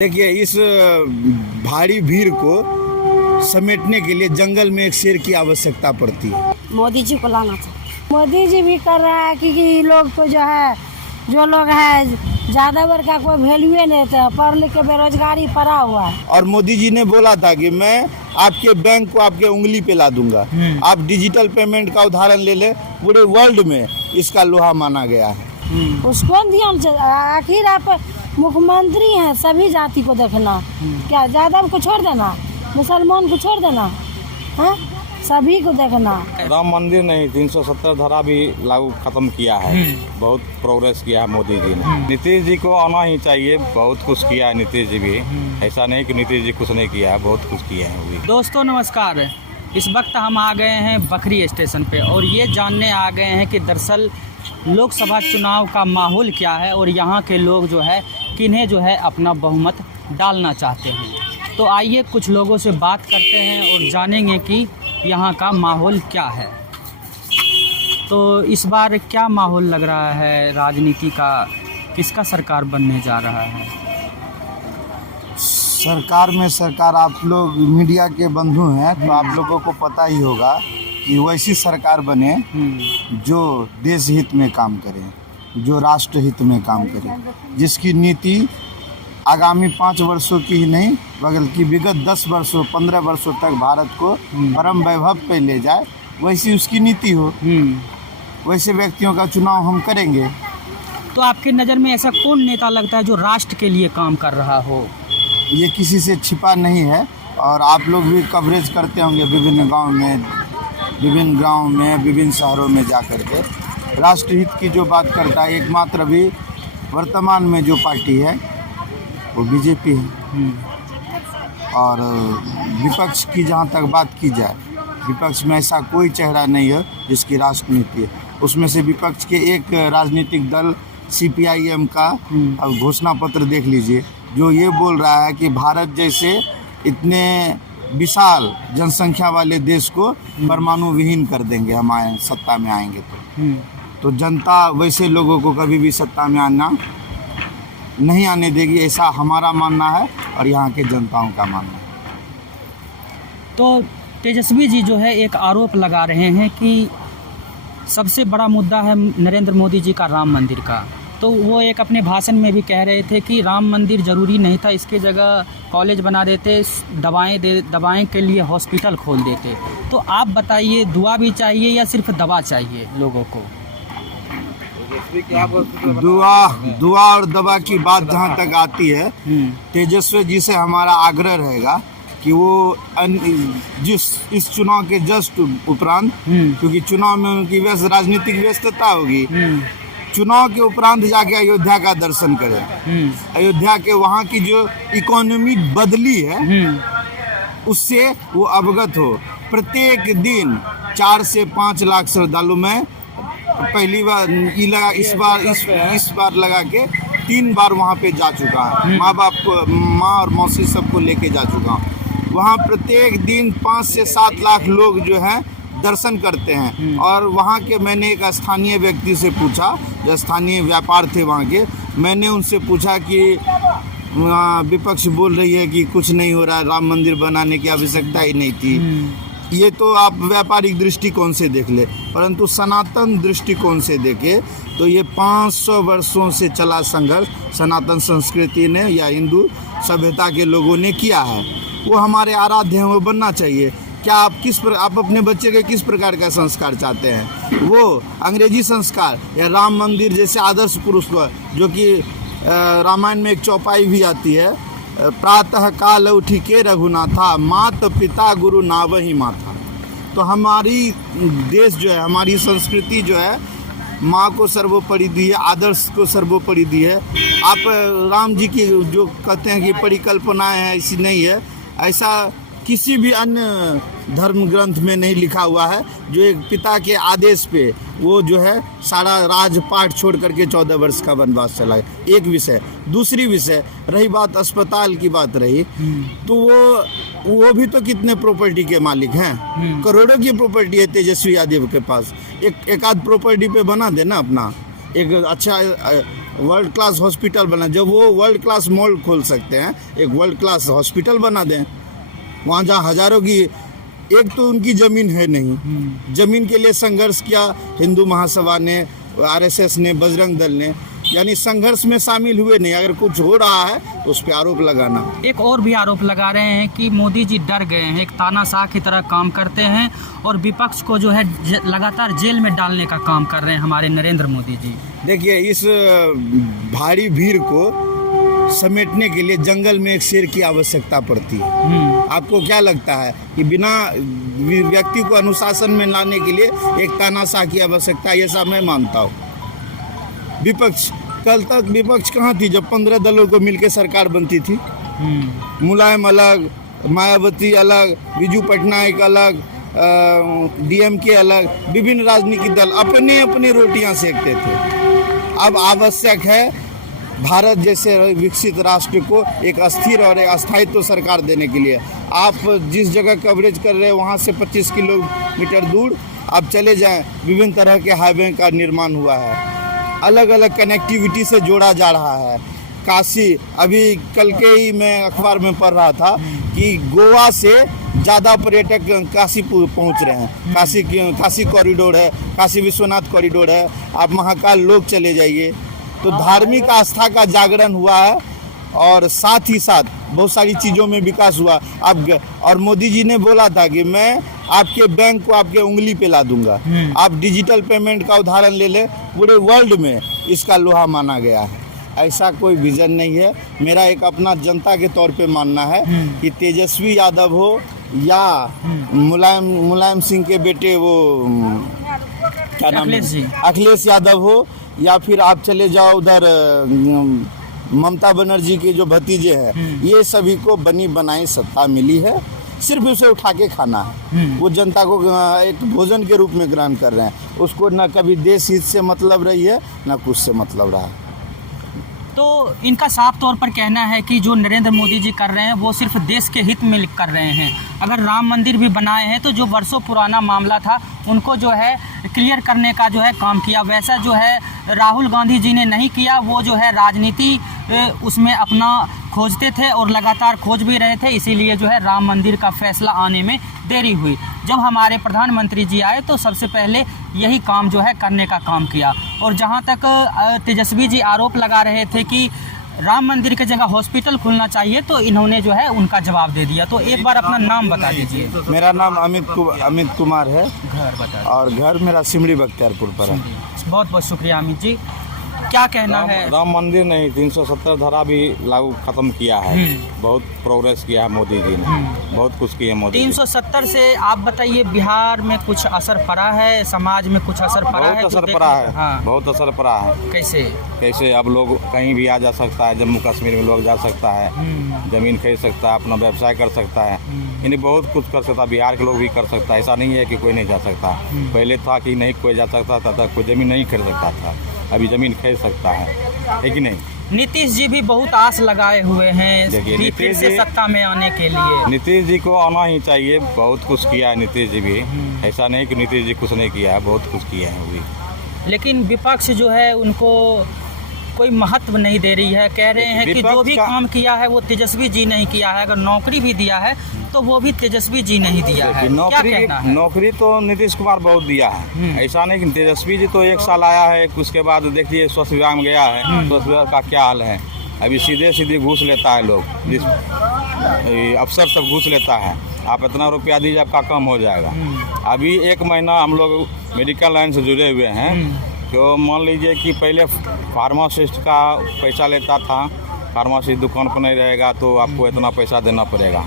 देखिए, इस भारी भीड़ को समेटने के लिए जंगल में एक शेर की आवश्यकता पड़ती है। मोदी जी को लाना चाहिए। मोदी जी भी कर रहा है क्योंकि लोग को जो है, जो लोग है ज्यादा वर्ग का कोई वैल्यू नहीं देता, पढ़ लिख के बेरोजगारी पड़ा हुआ है। और मोदी जी ने बोला था कि मैं आपके बैंक को आपके उंगली पे ला दूंगा। आप डिजिटल पेमेंट का उदाहरण ले ले, पूरे वर्ल्ड में इसका लोहा माना गया है। उसको ध्यान से, आखिर आप मुख्यमंत्री हैं, सभी जाति को देखना, क्या यादव को छोड़ देना, मुसलमान को छोड़ देना, हाँ सभी को देखना। राम मंदिर नहीं, 370 धारा भी लागू खत्म किया है। बहुत प्रोग्रेस किया है मोदी जी ने। नीतीश जी को आना ही चाहिए, बहुत कुछ किया है नीतीश जी भी। ऐसा नहीं कि नीतीश जी कुछ नहीं किया है, बहुत कुछ किया है भी। दोस्तों नमस्कार, इस वक्त हम आ गए हैं बखरी स्टेशन पे और ये जानने आ गए हैं कि दरअसल लोकसभा चुनाव का माहौल क्या है और यहाँ के लोग जो है किन्हें जो है अपना बहुमत डालना चाहते हैं। तो आइए कुछ लोगों से बात करते हैं और जानेंगे कि यहाँ का माहौल क्या है। तो इस बार क्या माहौल लग रहा है राजनीति का, किसका सरकार बनने जा रहा है? सरकार आप लोग मीडिया के बंधु हैं तो आप लोगों को पता ही होगा कि वैसी सरकार बने जो देश हित में काम करे, जो राष्ट्र हित में काम करे, जिसकी नीति आगामी 5 वर्षों की ही नहीं बल्कि विगत 10 वर्षों 15 वर्षों तक भारत को परम वैभव पे ले जाए, वैसी उसकी नीति हो। वैसे व्यक्तियों का चुनाव हम करेंगे। तो आपकी नज़र में ऐसा कौन नेता लगता है जो राष्ट्र के लिए काम कर रहा हो? ये किसी से छिपा नहीं है और आप लोग भी कवरेज करते होंगे विभिन्न गांव में, विभिन्न शहरों में जा कर के। राष्ट्रहित की जो बात करता है, एकमात्र अभी वर्तमान में जो पार्टी है वो बीजेपी है। और विपक्ष की जहाँ तक बात की जाए, विपक्ष में ऐसा कोई चेहरा नहीं है जिसकी राष्ट्रनीति है। उसमें से विपक्ष के एक राजनीतिक दल CPIM का अब घोषणा पत्र देख लीजिए, जो ये बोल रहा है कि भारत जैसे इतने विशाल जनसंख्या वाले देश को परमाणु विहीन कर देंगे हमारे सत्ता में आएंगे तो जनता वैसे लोगों को कभी भी सत्ता में आना नहीं आने देगी, ऐसा हमारा मानना है और यहाँ के जनताओं का मानना है। तो तेजस्वी जी जो है एक आरोप लगा रहे हैं कि सबसे बड़ा मुद्दा है नरेंद्र मोदी जी का राम मंदिर का। तो वो एक अपने भाषण में भी कह रहे थे कि राम मंदिर ज़रूरी नहीं था, इसके जगह कॉलेज बना देते, दवाएं के लिए हॉस्पिटल खोल देते। तो आप बताइए, दुआ भी चाहिए या सिर्फ दवा चाहिए लोगों को? दुआ और दवा की बात जहाँ तक आती है, तेजस्वी जी से हमारा आग्रह रहेगा कि वो इस चुनाव के जस्ट उपरांत, क्योंकि चुनाव में उनकी राजनीतिक व्यस्तता होगी, चुनाव के उपरांत जाके अयोध्या का दर्शन करें। अयोध्या के वहाँ की जो इकोनॉमी बदली है उससे वो अवगत हो। प्रत्येक दिन 4 से 5 लाख श्रद्धालु, मैं पहली बार इस बार लगा के 3 बार वहाँ पे जा चुका है। माँ बाप को, माँ और मौसी सबको लेके जा चुका हूँ। वहाँ प्रत्येक दिन 5 से 7 लाख लोग जो हैं दर्शन करते हैं। और वहाँ के मैंने एक स्थानीय व्यक्ति से पूछा, जो स्थानीय व्यापार थे वहाँ के, मैंने उनसे पूछा कि विपक्ष बोल रही है कि कुछ नहीं हो रहा, राम मंदिर बनाने की आवश्यकता ही नहीं थी। ये तो आप व्यापारिक दृष्टिकोण से देख ले, परंतु सनातन दृष्टिकोण से देखे तो ये 500 वर्षों से चला संघर्ष सनातन संस्कृति ने या हिंदू सभ्यता के लोगों ने किया है। वो हमारे आराध्य हैं, वो बनना चाहिए। क्या आप अपने बच्चे के किस प्रकार का संस्कार चाहते हैं? वो अंग्रेजी संस्कार या राम मंदिर जैसे आदर्श पुरुष को, जो कि रामायण में एक चौपाई भी आती है, प्रातः काल उठी के रघुनाथा, मात पिता गुरु नावहि माथा। तो हमारी देश जो है, हमारी संस्कृति जो है, माँ को सर्वोपरि दी है, आदर्श को सर्वोपरि दी है। आप राम जी की जो कहते हैं कि परिकल्पनाएं हैं, ऐसी नहीं है। ऐसा किसी भी अन्य धर्म ग्रंथ में नहीं लिखा हुआ है जो एक पिता के आदेश पे वो जो है सारा राजपाट छोड़ करके 14 वर्ष का वनवास चला गया। एक विषय। दूसरी विषय रही बात अस्पताल की बात रही, तो वो भी तो कितने प्रॉपर्टी के मालिक हैं, करोड़ों की प्रॉपर्टी है तेजस्वी यादव के पास। एक आध प्रॉपर्टी पे बना देना अपना एक अच्छा वर्ल्ड क्लास हॉस्पिटल बना, जब वो वर्ल्ड क्लास मॉल खोल सकते हैं, एक वर्ल्ड क्लास हॉस्पिटल बना दें वहाँ, जहाँ हजारों की, एक तो उनकी ज़मीन है नहीं, ज़मीन के लिए संघर्ष किया हिंदू महासभा ने, आरएसएस ने, बजरंग दल ने, यानी संघर्ष में शामिल हुए नहीं। अगर कुछ हो रहा है तो उस पर आरोप लगाना। एक और भी आरोप लगा रहे हैं कि मोदी जी डर गए हैं, एक तानाशाह की तरह काम करते हैं और विपक्ष को जो है लगातार जेल में डालने का काम कर रहे हैं हमारे नरेंद्र मोदी जी। देखिए, इस भारी भीड़ को समेटने के लिए जंगल में एक शेर की आवश्यकता पड़ती है। आपको क्या लगता है कि बिना व्यक्ति को अनुशासन में लाने के लिए एक तानाशाह की आवश्यकता है? ऐसा मैं मानता हूँ। विपक्ष, कल तक विपक्ष कहाँ थी जब 15 दलों को मिलकर सरकार बनती थी? मुलायम अलग, मायावती अलग, बिजू पटनायक अलग, डीएमके अलग, विभिन्न राजनीतिक दल अपने अपने रोटियां सेकते थे। अब आवश्यक है भारत जैसे विकसित राष्ट्र को एक अस्थिर और एक अस्थायित्व सरकार देने के लिए। आप जिस जगह कवरेज कर रहे हैं वहाँ से 25 किलोमीटर दूर आप चले जाएं, विभिन्न तरह के हाईवे का निर्माण हुआ है, अलग अलग कनेक्टिविटी से जोड़ा जा रहा है। काशी, अभी कल के ही मैं अखबार में पढ़ रहा था कि गोवा से ज़्यादा पर्यटक काशी पहुंच रहे हैं। काशी कॉरिडोर है, काशी विश्वनाथ कॉरिडोर है, आप महाकाल लोक चले जाइए। तो धार्मिक आस्था का जागरण हुआ है और साथ ही साथ बहुत सारी चीज़ों में विकास हुआ। अब और मोदी जी ने बोला था कि मैं आपके बैंक को आपके उंगली पे ला दूंगा। आप डिजिटल पेमेंट का उदाहरण ले लें, पूरे वर्ल्ड में इसका लोहा माना गया है। ऐसा कोई विजन नहीं है। मेरा एक अपना जनता के तौर पे मानना है कि तेजस्वी यादव हो या मुलायम सिंह के बेटे वो क्या नाम है, अखिलेश यादव हो, या फिर आप चले जाओ उधर ममता बनर्जी के जो भतीजे हैं, ये सभी को बनी बनाई सत्ता मिली है, सिर्फ उसे उठा के खाना है। वो जनता को एक भोजन के रूप में ग्रहण कर रहे हैं। उसको न कभी देश हित से मतलब रही है, न कुछ से मतलब रहा है। तो इनका साफ तौर पर कहना है कि जो नरेंद्र मोदी जी कर रहे हैं वो सिर्फ देश के हित में कर रहे हैं। अगर राम मंदिर भी बनाए हैं तो जो वर्षों पुराना मामला था उनको जो है क्लियर करने का जो है काम किया, वैसा जो है राहुल गांधी जी ने नहीं किया। वो जो है राजनीति उसमें अपना खोजते थे और लगातार खोज भी रहे थे, इसीलिए जो है राम मंदिर का फैसला आने में देरी हुई। जब हमारे प्रधानमंत्री जी आए तो सबसे पहले यही काम जो है करने का काम किया। और जहां तक तेजस्वी जी आरोप लगा रहे थे कि राम मंदिर की जगह हॉस्पिटल खुलना चाहिए, तो इन्होंने जो है उनका जवाब दे दिया। तो एक बार अपना नाम बता दीजिए। मेरा नाम अमित कुमार है, घर बता और घर मेरा सिमड़ी बख्तियारपुर पर है। बहुत बहुत शुक्रिया अमित जी। क्या कहना है? राम मंदिर नहीं, 370 धारा भी लागू खत्म किया है। बहुत प्रोग्रेस किया है मोदी जी ने, बहुत कुछ किया मोदी। 370 से आप बताइए बिहार में कुछ असर पड़ा है, समाज में कुछ असर पड़ा है? बहुत असर पड़ा है। हाँ। बहुत असर पड़ा है। कैसे अब लोग कहीं भी आ जा सकता है, जम्मू कश्मीर में लोग जा सकता है, जमीन खरीद सकता है, अपना व्यवसाय कर सकता है, यानी बहुत कुछ कर सकता है। बिहार के लोग भी कर सकता है, ऐसा नहीं है कि कोई नहीं जा सकता। पहले था कि नहीं कोई जा सकता था, कोई जमीन नहीं खरीद सकता था, अभी जमीन खरीद सकता है कि नहीं? नीतीश जी भी बहुत आस लगाए हुए हैं फिर से सत्ता में आने के लिए। नीतीश जी को आना ही चाहिए, बहुत कुछ किया है नीतीश जी भी। ऐसा नहीं कि नीतीश जी कुछ नहीं किया है, बहुत कुछ किया है वो भी। लेकिन विपक्ष जो है उनको कोई महत्व नहीं दे रही है। कह रहे हैं कि जो भी काम किया है वो तेजस्वी जी नहीं किया है। अगर नौकरी भी दिया है तो वो भी तेजस्वी जी नहीं दिया है। क्या कहना है? नौकरी तो नीतीश कुमार बहुत दिया है, ऐसा नहीं कि तेजस्वी जी तो 1 साल आया है, उसके बाद देखिए स्वास्थ्य विभाग में गया है, स्वास्थ्य विभाग का क्या हाल है। अभी सीधे घूस लेता है लोग, अफसर सब घूस लेता है। आप इतना रुपया दीजिए आपका कम हो जाएगा। अभी 1 महीना हम लोग मेडिकल लाइन से जुड़े हुए हैं, तो मान लीजिए कि पहले फार्मासिस्ट का पैसा लेता था, फार्मासिस्ट दुकान पर नहीं रहेगा तो आपको इतना पैसा देना पड़ेगा।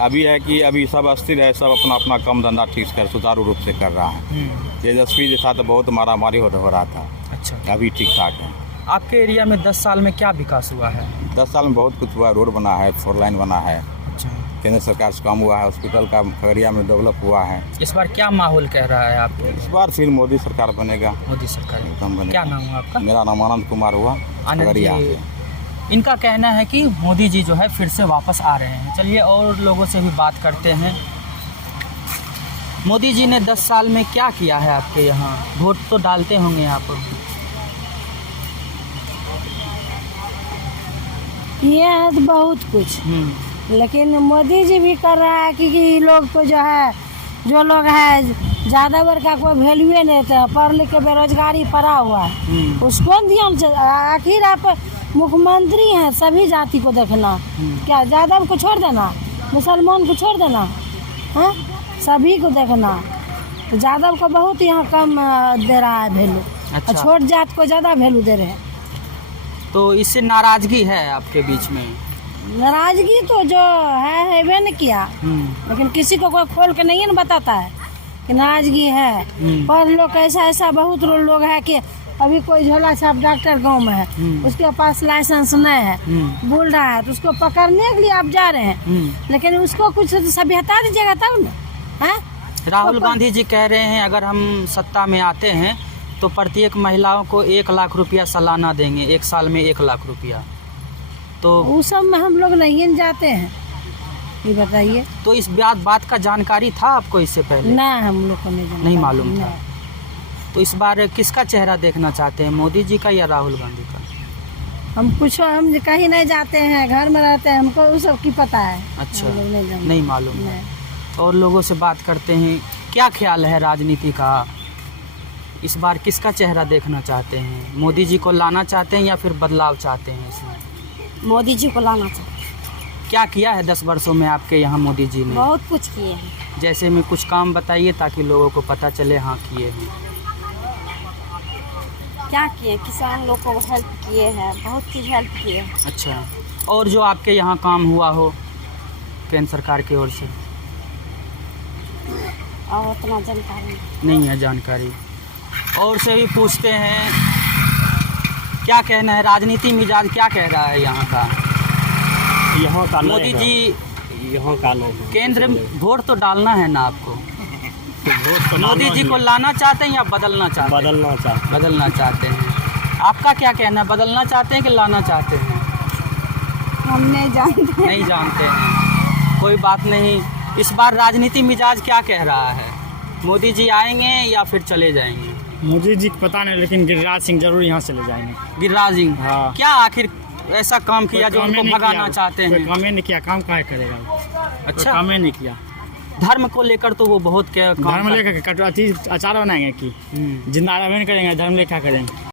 अभी है कि अभी सब अस्थिर है, सब अपना अपना कम धंधा ठीक कर सुचारू रूप से कर रहा है। तेजस्वी के साथ बहुत मारामारी हो रहा था। अच्छा, अभी ठीक ठाक है। आपके एरिया में 10 साल में क्या विकास हुआ है? 10 साल में बहुत कुछ हुआ है। रोड बना है, 4 लाइन बना है, केंद्र सरकार से काम हुआ है, हॉस्पिटल का खगड़िया में डेवलप हुआ है। इस बार क्या माहौल कह रहा है आपको? इस बार फिर मोदी सरकार बनेगा। मोदी सरकार बनेगा। क्या नाम है आपका? मेरा नाम आनंद कुमार हुआ, खगड़िया से। इनका कहना है कि मोदी जी जो है फिर से वापस आ रहे हैं। चलिए और लोगों से भी बात करते हैं। मोदी जी ने 10 साल में क्या किया है आपके यहाँ? वोट तो डालते होंगे आप? किए हैं तो बहुत कुछ, लेकिन मोदी जी भी कर रहा है कि लोग को जो है, जो लोग है ज़्यादा वर्ग का कोई वैल्यू नहीं था, पढ़ लिख के बेरोजगारी पड़ा हुआ है, उसको ध्यान से। आखिर आप मुख्यमंत्री हैं, सभी जाति को देखना, क्या यादव को छोड़ देना, मुसलमान को छोड़ देना, हाँ सभी को देखना। तो यादव को बहुत यहाँ कम दे रहा है वैल्यू, अच्छा। छोट जात को ज़्यादा वैल्यू दे रहे हैं। तो इससे नाराजगी है आपके बीच में? नाराजगी तो जो है वे न किया, लेकिन किसी को कोई खोल के नहीं न बताता है कि नाराजगी है। पर लोग ऐसा बहुत लोग है कि अभी कोई झोला छाप डॉक्टर गांव में है, उसके पास लाइसेंस नहीं है, बोल रहा है, तो उसको पकड़ने के लिए आप जा रहे हैं, लेकिन उसको कुछ सभ्यता दीजिएगा तब ना, है? राहुल गांधी जी कह रहे हैं अगर हम सत्ता में आते हैं तो प्रत्येक महिलाओं को 1 लाख रुपया सालाना देंगे, 1 साल में 1 लाख रुपया। तो उस सब में हम लोग नहीं जाते हैं, ये बताइए। तो इस बात का जानकारी था आपको इससे पहले? ना, हम लोग को नहीं मालूम था। तो इस बार किसका चेहरा देखना चाहते हैं, मोदी जी का या राहुल गांधी का? हम कहीं नहीं जाते हैं, घर में रहते हैं, हमको उस सब की पता है। अच्छा, हम लोग नहीं जानते। नहीं मालूम है। नहीं। और लोगों से बात करते हैं, क्या ख्याल है राजनीति का? इस बार किसका चेहरा देखना चाहते हैं? मोदी जी को लाना चाहते हैं या फिर बदलाव चाहते हैं इसमें? मोदी जी को लाना चाहिए। क्या किया है 10 वर्षों में आपके यहाँ मोदी जी ने? बहुत कुछ किए हैं। जैसे में कुछ काम बताइए ताकि लोगों को पता चले हाँ किए हैं। क्या किए, किसान लोग को हेल्प किए हैं, बहुत चीज़ हेल्प किए हैं। अच्छा, और जो आपके यहाँ काम हुआ हो केंद्र सरकार की ओर से? और उतना जानकारी नहीं है जानकारी। और से भी पूछते हैं, क्या कहना है, राजनीति मिजाज क्या कह रहा है यहाँ का? यहाँ का मोदी जी यहाँ का नहीं, केंद्र में वोट तो डालना है ना आपको, वोट तो मोदी जी को लाना चाहते हैं या बदलना चाहते हैं? बदलना चाहते हैं। आपका क्या कहना है, बदलना चाहते हैं कि लाना चाहते हैं? हम नहीं जानते। नहीं जानते हैं, कोई बात नहीं। इस बार राजनीति मिजाज क्या कह रहा है, मोदी जी आएंगे या फिर चले जाएंगे? मोदी जी को पता नहीं, लेकिन गिरिराज सिंह जरूर यहाँ चले जाएंगे। गिरिराज सिंह? हाँ। क्या आखिर ऐसा काम किया जो उनको भगाना चाहते हैं? काम नहीं किया, काम काहे करेगा वो? अच्छा, काम नहीं किया। धर्म को लेकर तो वो बहुत क्या धर्म लेकर अचार बनाएंगे कि जिंदा रहने करेंगे, धर्म लेकर क्या करेंगे?